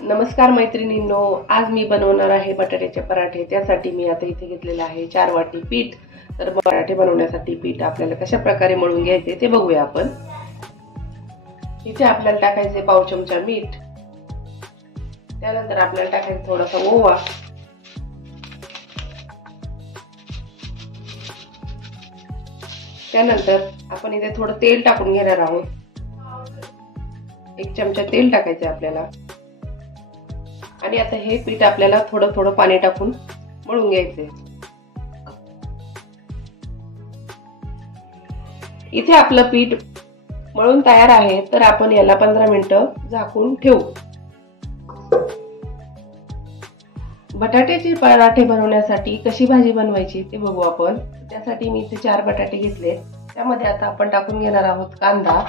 नमस्कार मैत्रिणींनो, आज मी बनवणार आहे बटाट्याचे पराठे। त्यासाठी मी आता इथे घेतलेले आहे 4 वाटी पीठ। तर पराठे बनवण्यासाठी पीठ आपल्याला कशा प्रकारे मळून घ्यायचे ते बघूया आपण। इथे आपल्याला टाकायचे पाव चमचा मीठ, त्यानंतर आपल्याला टाकायचा थोडासा ओवा, त्यानंतर आपण इथे थोडं तेल टाकून घेणार आहोत। 1 चमचा तेल टाकायचे आपल्याला आणि आता हे पीठ आपल्याला थोडं थोडं पाणी टाकून मळून घ्यायचे। इथे आपलं पीठ मळून तयार आहे, तर आपण याला 15 मिनिटं झाकून ठेवू। बटाट्याचे पराठे बनवण्यासाठी कशी भाजी बनवायची ते बघू आपण। त्यासाठी मी इथे 4 बटाटे घेतले, त्यामध्ये आता आपण टाकून घेणार आहोत कांदा।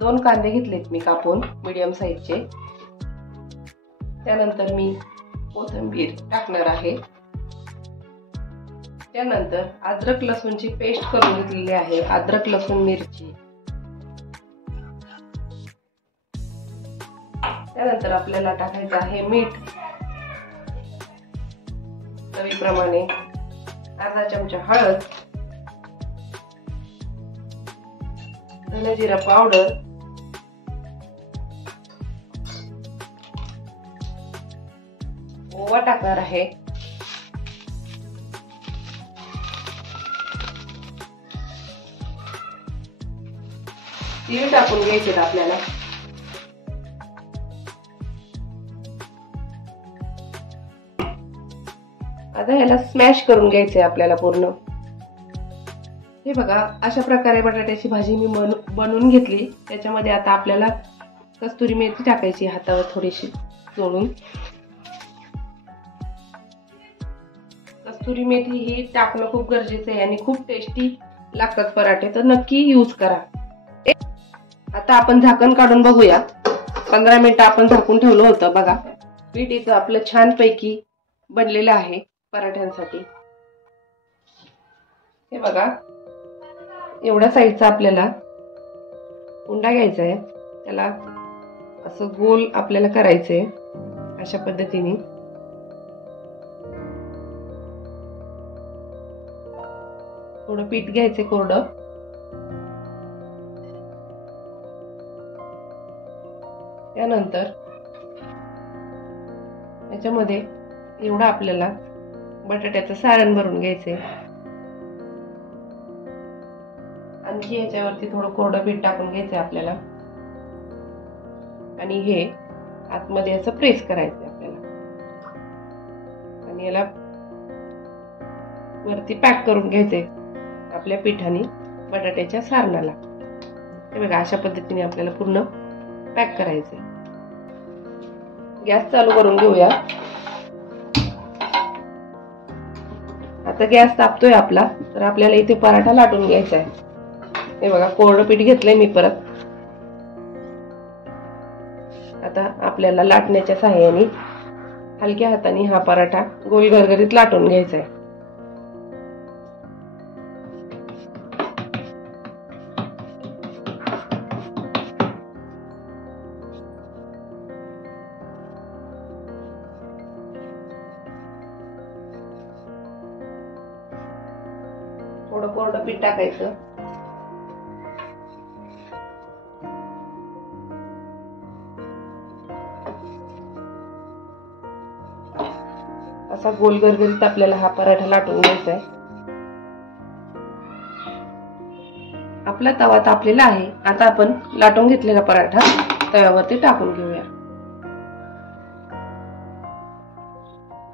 2 कांदे घेतलेत मी कापून मीडियम साईजचे। त्यानंतर मी कोथिंबीर टाकणार आहे। त्यानंतर अद्रक लसूणची पेस्ट करून घेतलेली आहे, अद्रक लसूण मिरची। त्यानंतर आपल्याला टाकायचं आहे मीठ चवीप्रमाणे, अर्धा चमचा हळद, धने जिरा पावडर, ओवा टाकणार आहे, तीळ टाकून घ्यायचे आपल्याला। आता याला स्मॅश करून घ्यायचंय आपल्याला पूर्ण। हे बघा, अशा प्रकारे बटाट्याची भाजी मी बनवून घेतली। त्याच्यामध्ये आता आपल्याला कस्तुरी मेथी टाकायची, हातावर थोडीशी चोळून। कस्तुरी मेथी ही टाकणं खूप गरजेचं आहे आणि खूप टेस्टी लागतात पराठे, तर नक्की यूज करा। आता आपण झाकण काढून बघूया। 15 मिनिटं आपण झाकून ठेवलं होतं बघा। पीठ इथं आपलं छान पैकी बनलेलं आहे पराठ्यांसाठी। हे बघा, एवढ्या साईजचा आपल्याला उंडा घ्यायचा आहे। त्याला असं गोल आपल्याला करायचंय अशा पद्धतीने। थोडं पीठ घ्यायचे कोरडं, त्यानंतर याच्यामध्ये एवढं आपल्याला बटाट्याचं सारण भरून घ्यायचंय। आणखी याच्यावरती थोडं कोरडं पीठ टाकून घ्यायचंय आपल्याला आणि हे आतमध्ये असं प्रेस करायचंय आपल्याला आणि याला वरती पॅक करून घ्यायचंय आपल्या पिठाने बटाट्याच्या सारणाला। हे बघा, अशा पद्धतीने आपल्याला पूर्ण पॅक करायचंय। गॅस चालू करून घेऊया। आता गॅस तापतोय आपला, तर आपल्याला इथे पराठा लाटून घ्यायचा आहे। हे बघा, कोरडं पीठ घेतलंय मी परत। आता आपल्याला लाटण्याच्या सहाय्याने हलक्या हाताने हा पराठा गोल गरगरीत लाटून घ्यायचा आहे। थोडं कोरडं पीठ टाकायचं, असा गोल गरगरीत आपल्याला हा पराठा लाटून घ्यायचा आहे। आपला तवा तापलेला आहे। आता आपण लाटून घेतलेला पराठा तव्यावरती टाकून घेऊया।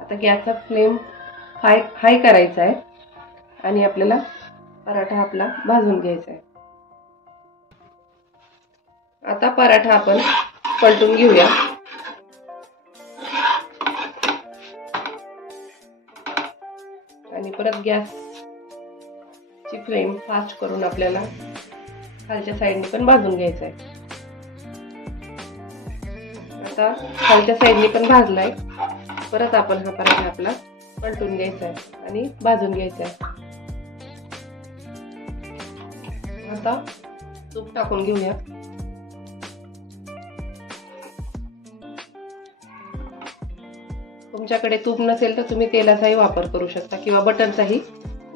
आता गॅसचा फ्लेम हाय करायचा आहे आणि आपल्याला पराठा आपला भाजून घ्यायचा आहे। आता पराठा आपण पलटून घेऊया। आणि परत गॅसची फ्लेम फास्ट करून आपल्याला खालच्या साईडने पण भाजून घ्यायचा आहे। आता खालच्या साईडने पण भाजलाय, परत आपण हा पराठा आपला पलटून घ्यायचा आहे आणि भाजून घ्यायचा आहे। आता तूप टाकून घेऊया। तुमच्याकडे तूप नसेल तर तुम्ही तेलाचाही वापर करू शकता किंवा बटरचाही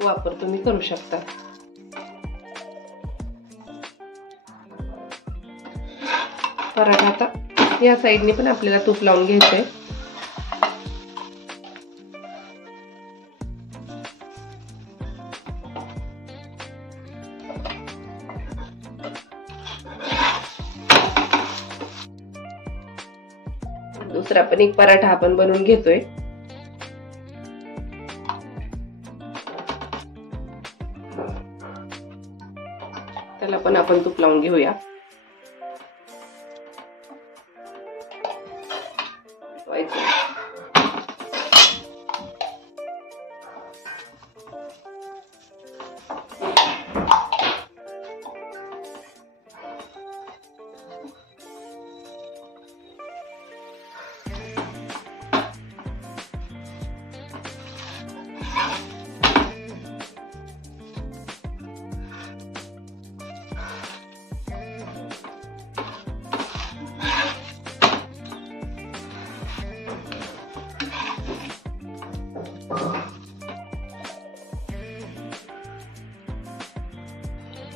वापर तुम्ही करू शकता. पराठा आता या साईडने पण आपल्याला तूप लावून घ्यायचंय. दुसरा पण एक पराठा आपण बनवून घेतोय. त्याला पण आपण तूप लावून घेऊया.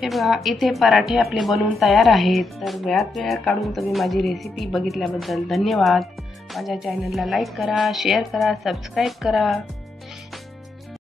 हे बघा, इथे पराठे आपले बनवून तयार आहेत. तर वेळात वेळ काढून तुम्ही माझी रेसिपी बघितल्याबद्दल धन्यवाद. माझ्या चॅनलला लाईक करा, शेअर करा, सबस्क्राईब करा.